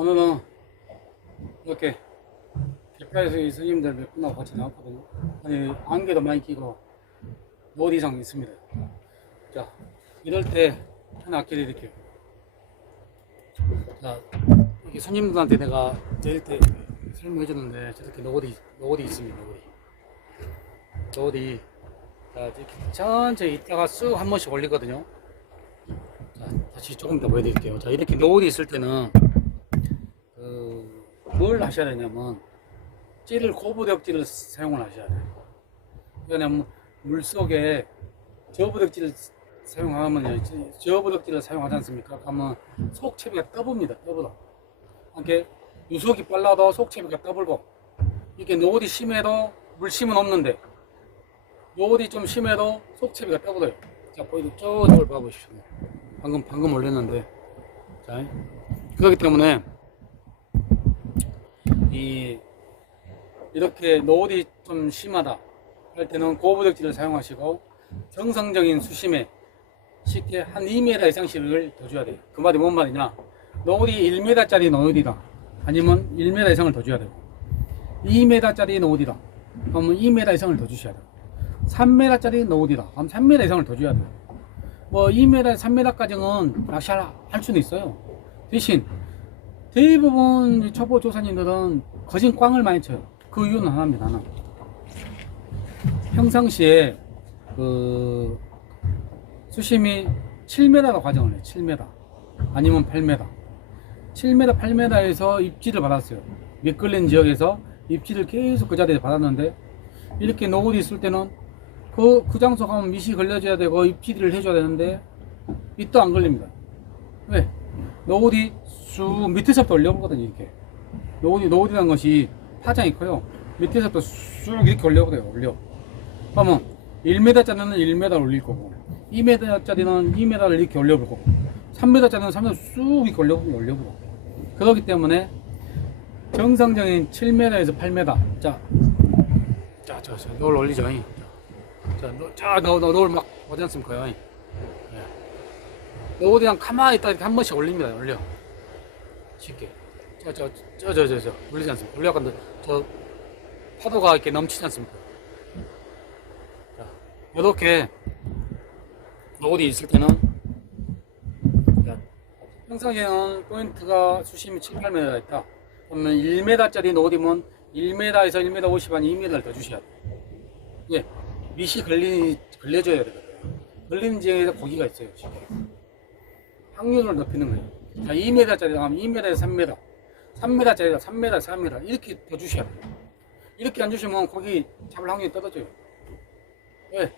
오늘은 이렇게 길가에서 이 스님들 몇 분하고 같이 나왔거든요. 아니, 안개도 많이 끼고 노드 이상 있습니다. 자, 이럴 때 하나 알려드릴게요. 자, 이렇게 손님들한테 내가 내릴 때 설명해 줬는데 저렇게 노드 있습니다. 노드. 자, 이렇게 천천히 있다가 쑥 한 번씩 올리거든요. 자, 다시 조금 더 보여드릴게요. 자, 이렇게 노드 있을 때는 뭘 하셔야 되냐면 고부덕지를 사용을 하셔야 돼요. 왜냐면 물속에 저부덕지를 사용하면 저부덕지를 사용하지 않습니까? 그러면 속채비가 떠봅니다. 떠불어. 이렇게 유속이 빨라도 속채비가 떠불고, 이렇게 노을이 심해도 물심은 없는데 노을이 좀 심해도 속채비가 떠불어요. 자, 보이죠? 저쪽을 봐보십시오. 방금 올렸는데, 자, 그렇기 때문에 이렇게 노을이 좀 심하다 할 때는 고부덕지를 사용하시고, 정상적인 수심에 쉽게 한 2m 이상씩을 더 줘야 돼요. 그 말이 뭔 말이냐? 노을이 1m짜리 노을이다 아니면 1m 이상을 더 줘야 되고, 2m짜리 노을이다 그러면 2m 이상을 더 주셔야 돼요. 3m짜리 노을이다 그럼 3m 이상을 더 줘야 돼요. 뭐 2m, 3m까지는 낚시할 수는 있어요. 대신 대부분 초보 조사님들은 거진 꽝을 많이 쳐요. 그 이유는 하나입니다. 하나. 평상시에 수심이 7m로 과정을 해요. 7m 아니면 8m. 7m, 8m에서 입질을 받았어요. 미끌린 지역에서 입질을 계속 그 자리에 받았는데, 이렇게 노을이 있을 때는 그 장소 가면 밑이 걸려줘야 되고 입질을 해줘야 되는데 밑도 안 걸립니다. 왜? 노을이 쑥 밑에서부터 올려보거든요. 이렇게 노을이라는 것이 파장이 커요. 밑에서부터 쑥 이렇게 올려. 그러면 1m짜리는 1m 올릴 거고, 2m짜리는 2m를 이렇게 올려볼 거고, 3m짜리는 3m 쑥 이렇게 올려보고. 그렇기 때문에 정상적인 7m에서 8m. 자, 노을 올리죠. 노을 막 오지 않습니까? 네. 노을 그냥 가만히 있다 이렇게 한 번씩 올립니다. 올려. 쉽게. 올리지 않습니까? 올려간다. 저 파도가 이렇게 넘치지 않습니까? 자, 이렇게 노을이 있을 때는, 평상시에는 포인트가 수심이 7, 8m가 있다. 그러면 1m짜리 노을이면 1m에서 1m 50, 한 2m를 더 주셔야 돼요. 예, 밑이 걸려줘야 되거든요. 걸리는 지역에서 고기가 있어요. 확률을 높이는 거예요. 자, 2m짜리 나가면 2m에서 3m, 3m짜리가 3m, 4m 이렇게 더 주셔야 돼요. 이렇게 안 주시면 고기 잡을 확률이 떨어져요. 왜?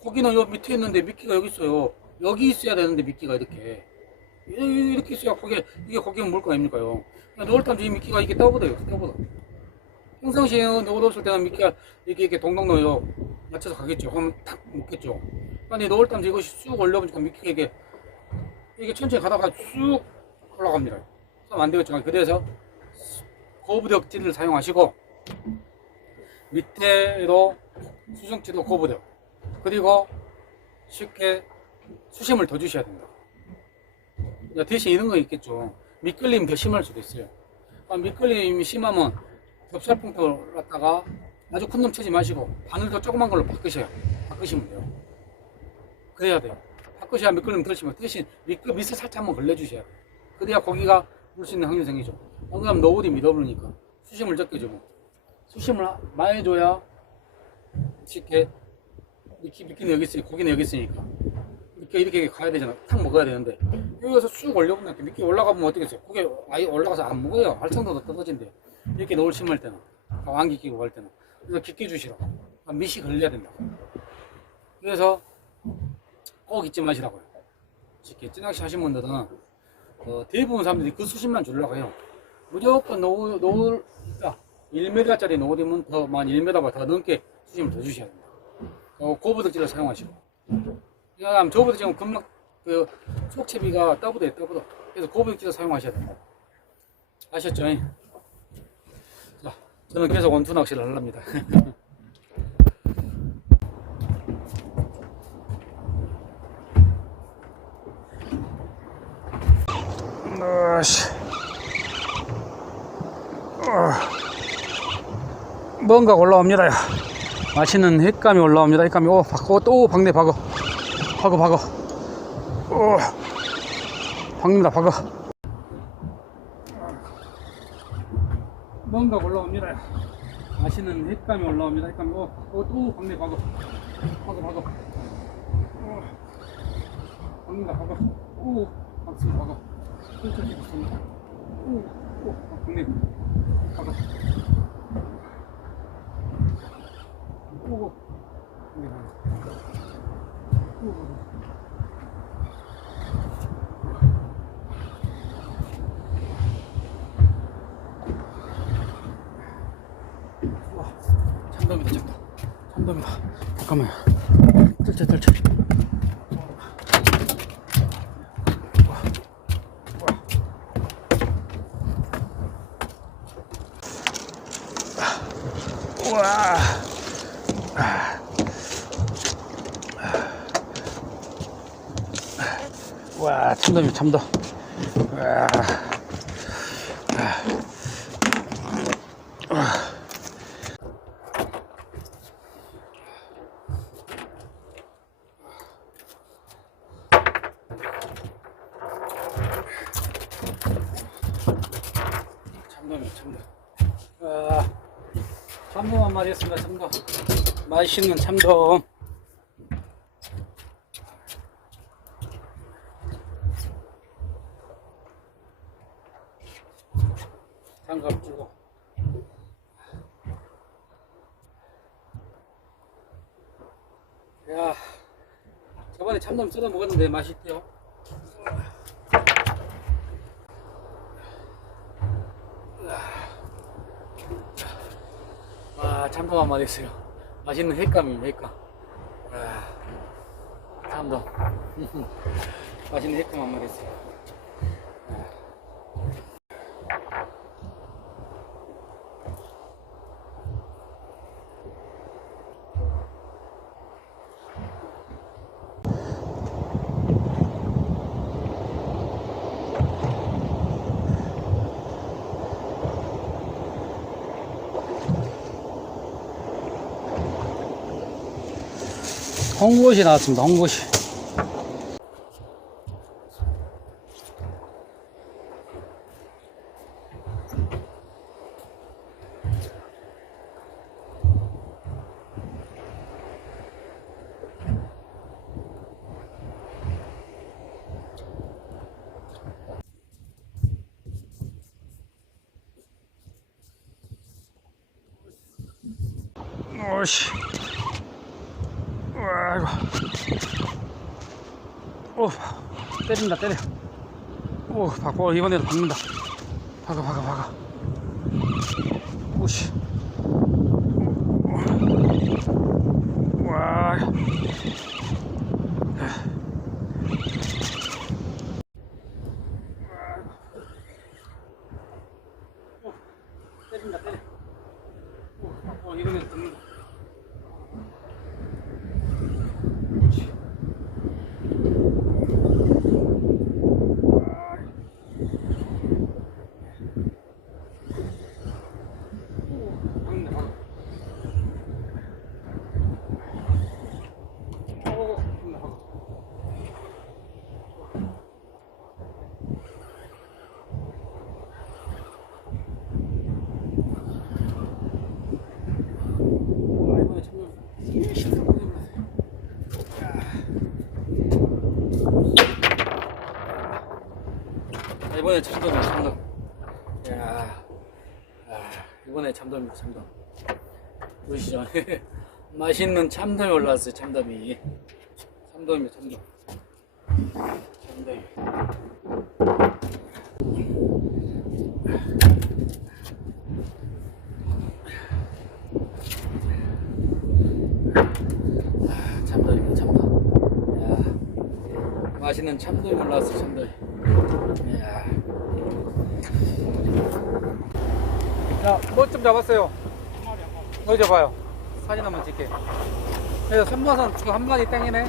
고기는 여기 밑에 있는데 미끼가 여기 있어요. 여기 있어야 되는데 미끼가 이렇게 있어야 이게 고기가 물 거 아닙니까요? 노을땀 이 미끼가 이렇게 떠보더요. 평상시에 노을 없을 때는 미끼가 이렇게 동동 놓여 맞춰서 가겠죠. 그러면 탁 묶겠죠. 아니 노을땀 이것이 쑥 올려보니까 미끼가 이게 천천히 가다가 쑥 올라갑니다. 그럼 안 되겠죠. 그래서 고부덕지를 사용하시고, 밑에도 수중치도 고부덕, 그리고 쉽게 수심을 더 주셔야 됩니다. 대신 이런 거 있겠죠. 미끌림 더 심할 수도 있어요. 미끌림이 심하면 겹살풍토를 갖다가 아주 큰 놈 치지 마시고 바늘도 조그만 걸로 바꾸시면 돼요. 그래야 돼요. 바꾸셔야 미끌림 덜 심해요. 대신 밑에 살짝 한번 걸려주셔야 돼요. 그래야 고기가 물 수 있는 확률이 생기죠. 안 그러면 노을이 믿어버리니까 수심을 적게 주고, 수심을 많이 줘야 쉽게 미끼는 여기 있으니까, 고기는 여기 있으니까 이렇게 가야 되잖아. 탁 먹어야 되는데 여기서 쑥 올려보면 미끼 올라가보면 어떻겠어요? 고기 아예 올라가서 안 먹어요. 할청도도 떨어진대요. 이렇게 노을 심할 때는, 안개 끼고 갈 때는. 그래서 깊게 주시라고. 밑이 걸려야 된다. 그래서 꼭 잊지 마시라고요. 쉽게 찌낚시 하신 분들은 대부분 사람들이 그 수심만 주려고 해요. 무조건 노을 1m짜리 노을이면 더 1m보다 더 넘게 수심을 더 주셔야 됩니다. 고부덕지를 사용하시고, 그다음 저부덕지는 금방 속채비가 떠부더요. 그래서 고부덕지를 사용하셔야 됩니다. 아셨죠? 자, 저는 계속 원투 낚시를 하랍니다. 으쌰. 뭔가 올라옵니다. 맛있는 횟감이 올라옵니다. 횟감이 또 박네 박어. 박습니다. 박어. 뭔가 올라옵니다. 맛있는 횟감이 올라옵니다. 횟감이 또 박네 박어. 박습니다. 박어. 박습니다. 박어. 펼쳐지고 있습니다. 박네 박어. 참돔이다. 잠깐만요. 뜰채. 우와. 와, 참돔. 와. 참돔 한 마리 했습니다. 참돔. 맛있는 참돔. 장갑 주고. 야, 저번에 참돔 썰어 먹었는데 맛있대요. 와, 참돔 한 마리 있어요. 맛있는 횟감입니다. 횟감. 참돔. 맛있는 횟감 한 마리 있어요. 홍구엇이 나왔습니다. 홍구엇이. 오씨. 아이고. 때린다. 이번에도 박는다. 박아. 오씨. 와. 때린다. 이번에도 박는다. 이번에 참돔. 이번에 참돔입니다. 참돔. 보시죠. 맛있는 참돔이 올라왔어요. 참돔입니다. 참돔. 맛있는 참돔이 올라왔어요. 참돔. 야, 뭐 좀 잡았어요? 어디 잡아요? 사진 한번 찍게. 그래서 3번선 지금 한 마리 땡이네.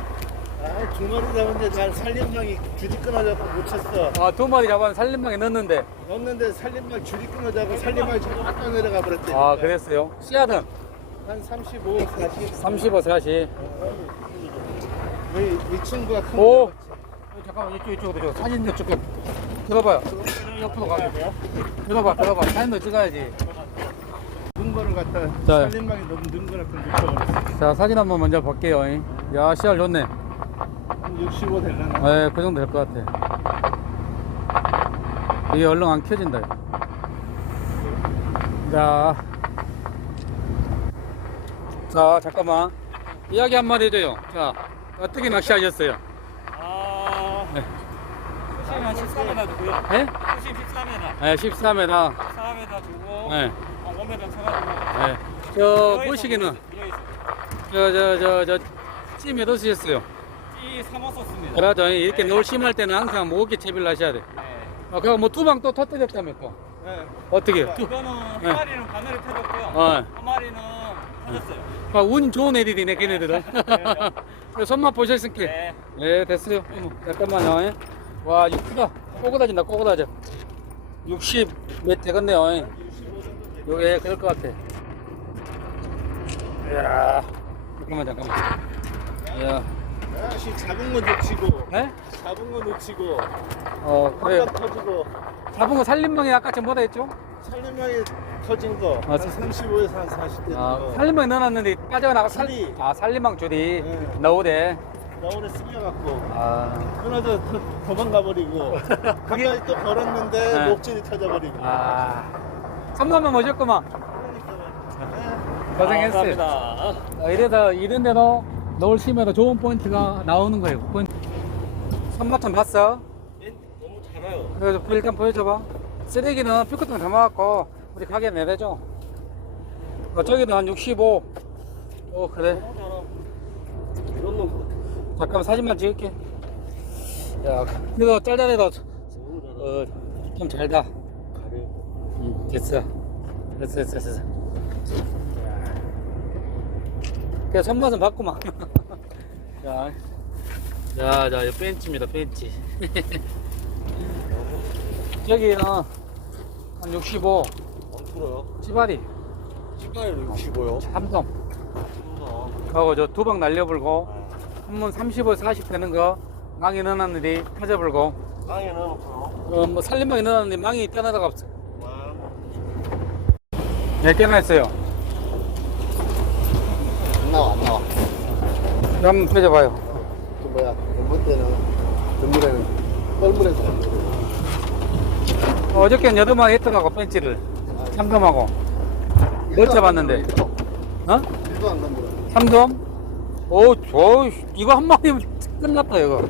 아, 두 마리 잡았는데 난 살림망이 줄이 끊어져서 못 쳤어. 아, 두 마리 잡았는데 살림망에 넣었는데. 넣었는데 살림망 줄이 끊어져서 살림망이 저기 내려가 버렸대. 아, 그랬어요? 씨앗은? 한 35, 40. 35, 40. 이 친구가 큰 오! 거. 잠깐만, 이쪽으로 사진 찍게. 들어봐요. 옆으로 가게. 들어봐. 사진도 찍어야지. 넣은 거를 갖다 자. 살림망에 넣은 거를 좀 묻혀버렸어. 자, 사진 한번 먼저 볼게요. 야, 씨알 좋네. 한 65 되려나? 네, 그 정도 될 것 같아. 이게 얼른 안 켜진다. 이거. 자, 잠깐만. 이야기 한마디 해줘요. 자, 어떻게 낚시하셨어요? 네. 수심 한 14m 주고요. 네? 수심 14m. 네, 14m. 14m 주고 네. 한 5m 쳐가지고. 네. 저, 보시기는, 비어있어요. 찌 몇 원 쓰셨어요? 이 3호 썼습니다. 그러죠. 이렇게 놀 심할 때는 항상 무겁게 채비를 하셔야 돼. 네. 그리고 뭐 두 방 또 터뜨렸다며 또. 네. 어떻게? 이거는 한 네. 마리는 바늘을 펴줬고요. 어. 한 마리는 터졌어요. 아, 운 좋은 애들이네, 걔네들은. 손맛 보셨을게. 네. 네, 됐어요. 잠깐만요. 와, 이거 크다. 꼬그다진다, 꼬그다져. 60 몇 되겠네요. 요게 그럴 것 같아. 이야, 잠깐만. 이야, 야씨 작은 거 놓치고. 네? 잡은 거 놓치고. 그래요. 깜짝 터지고. 잡은 거 살림망이 아까 전 뭐다 했죠? 살림망이 터진 거. 아, 한 35에서 한 40 되는 거. 살림망 넣어놨는데 빠져나가 줄이. 살림망 줄이 네. 넣으래. 너울에 쓸려갖고. 아, 끊어져 도망가 버리고. 그게 또 걸었는데 네. 목줄이 터져버리고. 선물만 오셨구만. 고생했어요. 감사합니다. 이래서 이런 데도 노을 심해도 좋은 포인트가 나오는 거예요. 포인트. 손맛 좀 봤어? 너무 잘 와요. 그래서 일단 보여줘봐. 쓰레기는 피크통 담아갖고 우리 가게에 내려줘. 저기도 한 65. 그래. 이런 놈. 잠깐만 사진만 찍을게. 야, 그래도 짤짤해도 좀 잘다. 됐어. 그래, 손맛은 봤구만. 자, 이 벤치입니다, 벤치. 여기는 한 65. 들어요. 찌바리. 시가에 65요. 삼성. 하고 저 두 방 날려불고, 한 번 35, 40 되는 거, 망이 넣어놨는데 터져불고, 땅에 넣어놓고. 뭐 살림망에 넣어놨는데 망이 떠나다가 없어. 몇 개나 했어요? 안 나와. 한번 펴줘봐요. 그 뭐야? 본 때는 전물에는 뻘물에서. 어저께는 8마리 했더라고, 벤치를. 삼돔하고. 못 잡았는데. 어? 일도 안 갑니다. 삼돔? 이거 한 마리면 끝났다, 이거.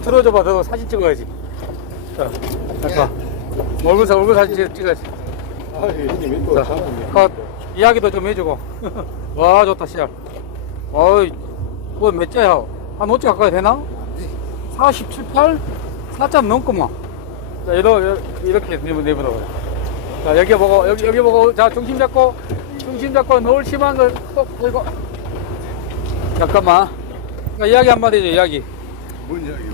들어줘봐, 너 사진 찍어야지. 자, 잠깐. 얼굴 사진 찍어야지. 아, 형님이 또 자, 잘하네. 이야기도 좀 해주고. 와, 좋다, 씨알. 몇 자야? 한 5자 가까이 되나? 47, 8? 4점 넘구만. 자, 이렇게 내보라고. 자, 여기 보고, 자, 중심 잡고, 노을 심한 걸 또 보이고. 잠깐만. 이야기 한마디 해줘, 이야기. 뭔 이야기?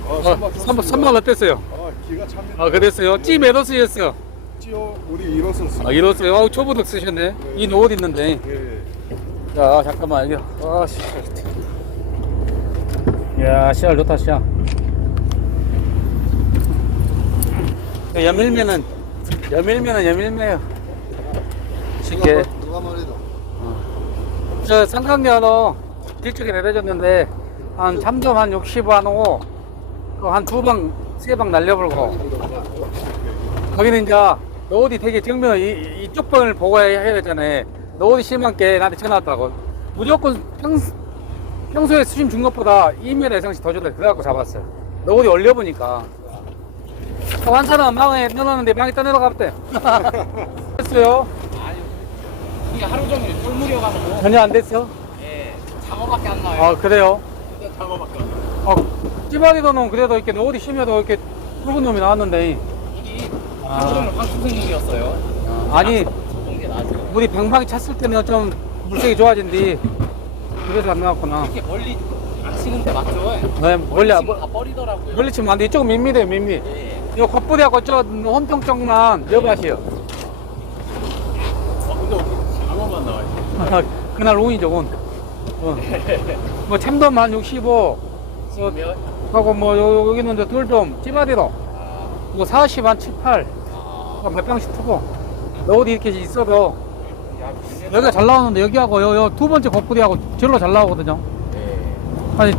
선발 어땠어요? 기가 찹니다. 그랬어요? 찌 몇 원 쓰셨어요? 찌요, 우리 이로선 쓰. 이렇어요? 초보득 쓰셨네. 이 노옷 있는데. 예. 자, 잠깐만, 여기. 이야, 씨알 좋다, 씨알. 여밀면은 쉽게. 누가 말해도. 저 삼각녀도 뒤쪽에 내려졌는데, 한 참돔 한 65, 한 5, 한 두 방, 세 방 날려버리고. 거기는 이제, 노옷이 되게 정면, 이쪽 방을 보고 해야 되잖아요. 노옷이 심한 게 나한테 전화 왔더라고. 무조건 평소에 수심 준 것보다 2m 이상씩 더 주더라고. 그래갖고 잡았어요. 노옷이 올려보니까. 한 사람은 망에 넣어놨는데 망이 떠내려갔대. 됐어요? 이게 하루 종일 쫄무려가지고. 전혀 안 됐어? 예. 장어밖에 안 나와요. 그래요? 장어밖에 안 나와요. 찌바리도는 그래도 이렇게 노을이 심해도 이렇게 붉은 놈이 나왔는데. 이게 하루 종일 황수생물이었어요. 아니, 좋은 게 나죠. 물이 방방이 찼을 때는 좀 물색이 좋아진디. 그래서 안 나왔구나. 이렇게 멀리 안 치는데 맞죠? 네, 멀리, 치면 다 버리더라고요. 멀리 치면 안 돼. 이쪽은 밋밋해요, 밋밋. 예. 이거 겉부대하고 저 홈통 쪽만 여밭이요. 근데 여기 장어만 나와요. 그날 운이죠, 운. 뭐 참돔 한 65, 지금요? 하고 뭐 여기는 이제 돌돔, 찌마리로. 이거 40, 한 7, 8. 몇 병씩 투고. 너 어디 이렇게 있어도 여기가 잘 나오는데 여기하고 요 두 번째 겉부대하고 절로 잘 나오거든요. 아니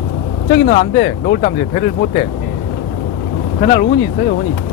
저기는 안 돼. 넣을 때 배를 못 대. 그날 운이 있어요, 운이.